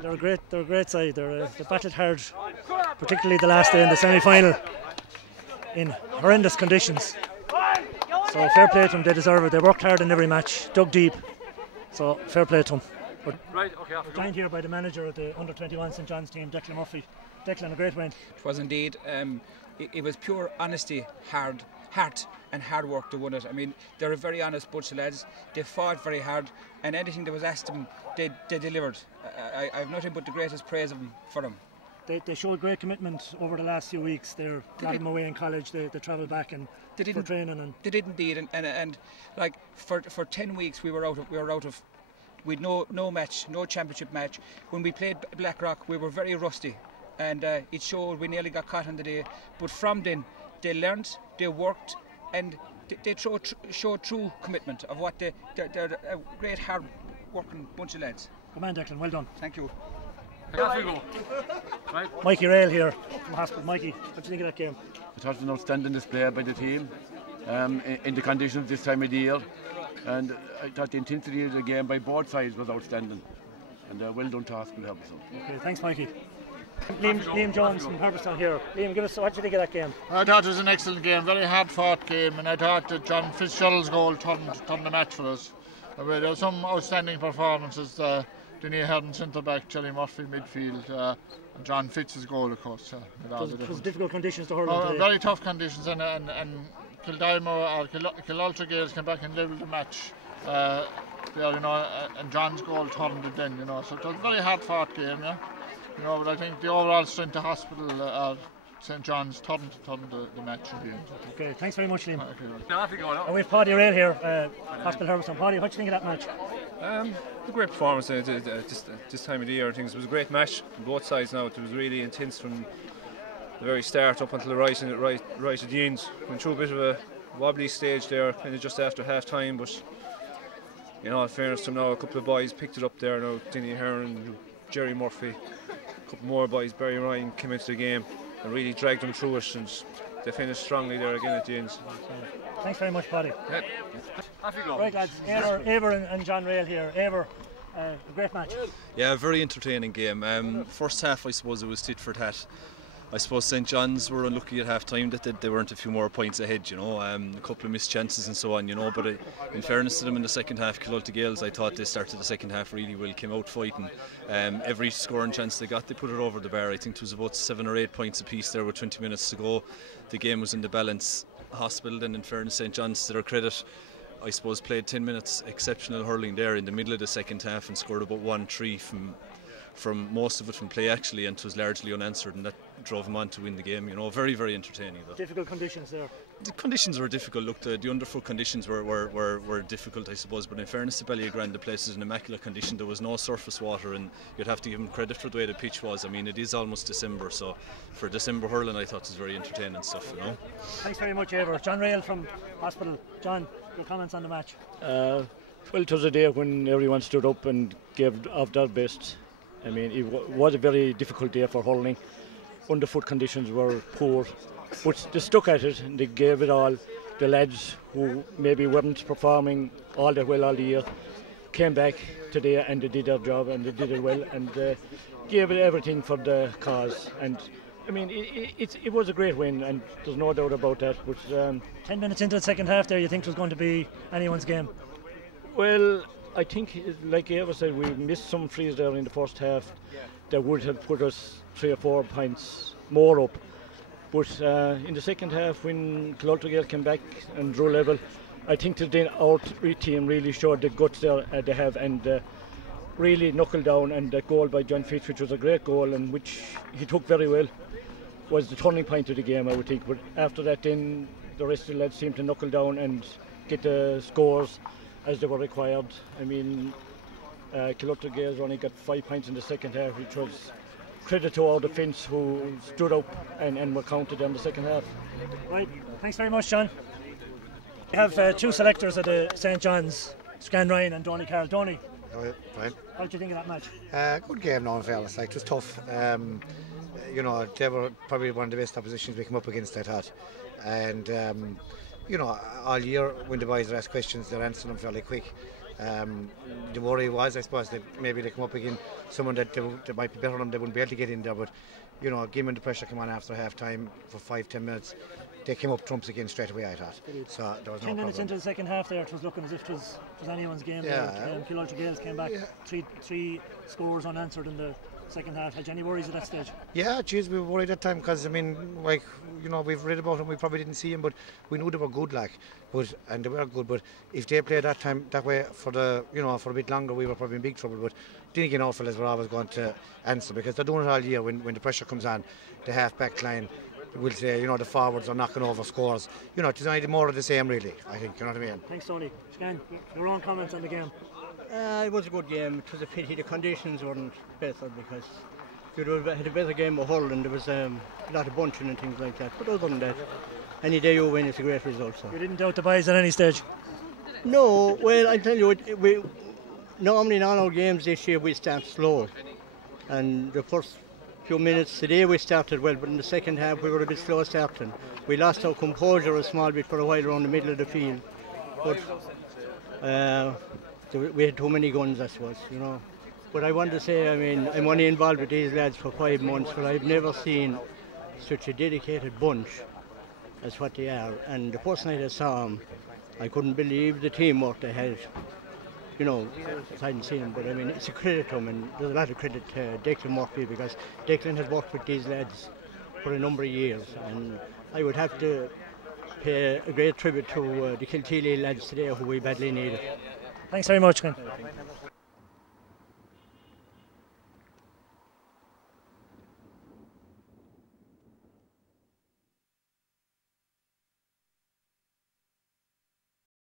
They're a great side. They battled hard, particularly the last day in the semi-final, in horrendous conditions. So fair play to them. They deserve it. They worked hard in every match, dug deep. So fair play to them. But we're joined here by the manager of the under-21 St John's team, Declan Murphy. Declan, a great win. It was indeed. It was pure honesty, heart and hard work to win it. I mean, they're a very honest bunch of lads. They fought very hard, and anything that was asked them, they delivered. I have nothing but the greatest praise of them for them. They showed great commitment over the last few weeks. They're got them away in college. They travelled back and for training. And they did indeed. And like for 10 weeks we were out of. We'd no match, no championship match. When we played Blackrock, we were very rusty, and it showed. We nearly got caught on the day. But from then, they learned, they worked, and they showed true commitment of what they're a great hard working bunch of lads. Come on, Declan, well done. Thank you. Mikey Rail here from Hospital. Mikey, what do you think of that game? It was an outstanding display by the team in the conditions this time of the year, and I thought the intensity of the game by both sides was outstanding, and well done to Hospital. Okay, thanks Mikey. Liam Jones from Herberstown here. Liam, give us, what do you think of that game? I thought it was an excellent game, very hard fought game, and I thought that John Fitzgerald's goal turned the match for us. There were some outstanding performances. Denny Herden centre back, Jelly Murphy midfield, and John Fitz's goal, of course. It was difficult conditions to hurl today. Very tough conditions, and Killulta Gaels came back and levelled the match. And John's goal turned it then. So it was a very hard fought game. But I think the overall strength of Hospital, St John's turned the match in the end. Okay, thanks very much, Liam. Okay. And we have Paddy Rail here, Hospital Herberstown. Paddy, what do you think of that match? A great performance this time of the year. I think it was a great match on both sides. Now it was really intense from the very start up until the right at the end. Went through a bit of a wobbly stage there, kind of just after half time. But in fairness to them, now a couple of boys picked it up there. Now Denny Heron, Jerry Murphy, a couple more boys, Barry Ryan, came into the game and really dragged them through it, and they finished strongly there again at the end. Thanks very much, Paddy. Yeah. Right, lads, Ever and John Rail here. Ever, a great match. Yeah, a very entertaining game. First half, I suppose it was tit for tat. I suppose St John's were unlucky at half time that they weren't a few more points ahead, a couple of missed chances and so on, but in fairness to them in the second half, Killulta Gaels, I thought they started the second half really well, came out fighting. Every scoring chance they got, they put it over the bar. I think it was about 7 or 8 points apiece there with 20 minutes to go. The game was in the balance. Hospital, then in fairness, St John's, to their credit, I suppose played 10 minutes exceptional hurling there in the middle of the second half and scored about 1-3 from most of it from play actually, and it was largely unanswered, and that drove them on to win the game. Very, very entertaining though. Difficult conditions there. The conditions were difficult. Look, the underfoot conditions were difficult, I suppose, but in fairness to Ballygrand, the place is in immaculate condition. There was no surface water, and you'd have to give them credit for the way the pitch was. I mean, it is almost December, so for December hurling I thought it was very entertaining stuff. Thanks very much, Ever. John Rail from Hospital. John, your comments on the match? Well, it was a day when everyone stood up and gave of their best. I mean, it was a very difficult day for hurling. Underfoot conditions were poor, but they stuck at it and they gave it all. The lads who maybe weren't performing all that well all the year came back today and they did their job and they did it well and gave it everything for the cause. And I mean, it was a great win and there's no doubt about that. But 10 minutes into the second half there, you think it was going to be anyone's game? Well, I think, like Eva said, we missed some frees there in the first half that would have put us 3 or 4 points more up. But in the second half, when Killulta Gaels came back and drew level, I think that our team really showed the guts there they have and really knuckled down. And that goal by John Fitz, which was a great goal and which he took very well, was the turning point of the game, I would think. But after that, then the rest of the lads seemed to knuckle down and get the scores as they were required. I mean, Killulta Gaels only got 5 points in the second half, which was credit to our defence who stood up and were counted in the second half. Right, thanks very much, John. We have 2 selectors at the St John's, Scan Ryan and Donny Carroll. Donny, Fine. How did you think of that match? Good game now, in fairness. Like, it was tough. You know, they were probably one of the best oppositions we come up against, I thought. And, you know, all year when the boys are asked questions, they're answering them fairly quick. The worry was, I suppose, that maybe they come up against someone that they might be better than, they wouldn't be able to get in there. But, you know, given the pressure come on after half time for 5-10 minutes, they came up trumps again straight away, I thought. So there was no 10 minutes problem. into the second half there, it was looking as if it was anyone's game. Yeah. Killulta Gaels came back, three scores unanswered in the second half. Had you any worries at that stage? Yeah, geez, we were worried at that time because, I mean, like, you know, we've read about them, we probably didn't see them, but we knew they were good, like, and they were good. But if they played that time that way for a bit longer, we were probably in big trouble. But then again, our fellas were always going to answer because they're doing it all year. When the pressure comes on, the half-back line will say, you know, the forwards are knocking over scores. You know, it's only more of the same, really, I think, you know what I mean? Thanks, Tony. Scan, your own comments on the game. It was a good game. It was a pity the conditions weren't better because you would have had a better game of hurling. There was a lot of bunching and things like that. But other than that, any day you win, it's a great result. So. You didn't doubt the boys at any stage? No, well, I tell you, we normally in all our games this year we start slow. And the first few minutes today we started well, but in the second half we were a bit slow starting. We lost our composure a small bit for a while around the middle of the field. But we had too many guns, I suppose, you know. But I want to say, I mean, I'm only involved with these lads for 5 months, but I've never seen such a dedicated bunch as what they are. And the first night I saw them, I couldn't believe the teamwork they had. You know, I hadn't seen them, but I mean, it's a credit to them, and there's a lot of credit to Declan Murphy because Declan has worked with these lads for a number of years, and I would have to pay a great tribute to the Kilteely lads today who we badly need. Thanks very much, Ken.